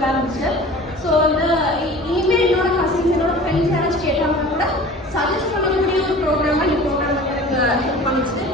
யூஸ்ஃபுல்லாக இருந்துச்சு. ஸோ வந்து இனிமேல் என்னோட கசின்ஸ் என்னோட ஃப்ரெண்ட்ஸ் யாராவது ஸ்டேட் ஆகினா கூட சஜஸ்ட் பண்ணக்கூடிய ஒரு ப்ரோக்ராமாக இந்த ப்ரோக்ராம் வந்து எனக்கு ஹெல்ப் பண்ணுச்சு.